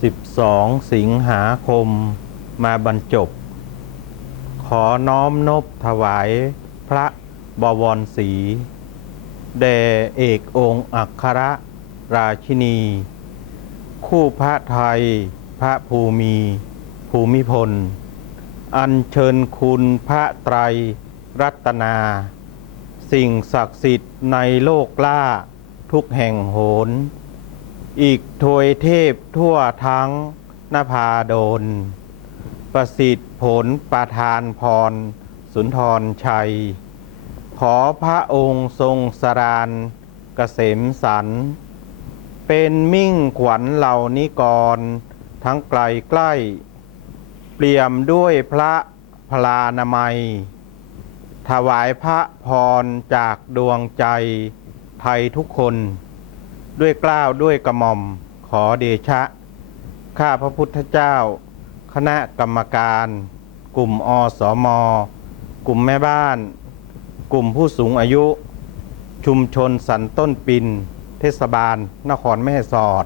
12 สิงหาคมมาบรรจบ ขอน้อมนบถวายพระบวรศรีแด่เอกองค์อัครราชินี คู่พระไทยพระภูมิ ภูมิพล อัญเชิญคุณพระไตรรัตนา สิ่งศักดิ์สิทธิ์ในโลกล่าทุกแห่งโหน อีกถวยเทพทั่วทั้งนภาโดน ประสิทธิ์ผลประทานพร สุนทรชัย ขอพระองค์ทรงสรานเกษมสัน เป็นมิ่งขวัญเหล่านิกร ทั้งไกลใกล้ เปี่ยมด้วยพระพลานามัย ถวายพระพรจากดวงใจไทยทุกคน ด้วยกล้าวด้วยกระหม่อมขอเดชะ ข้าพระพุทธเจ้า คณะกรรมการ กลุ่มอสม กลุ่มแม่บ้าน กลุ่มผู้สูงอายุ ชุมชนสันต้นปิน เทศบาล นครแม่สอด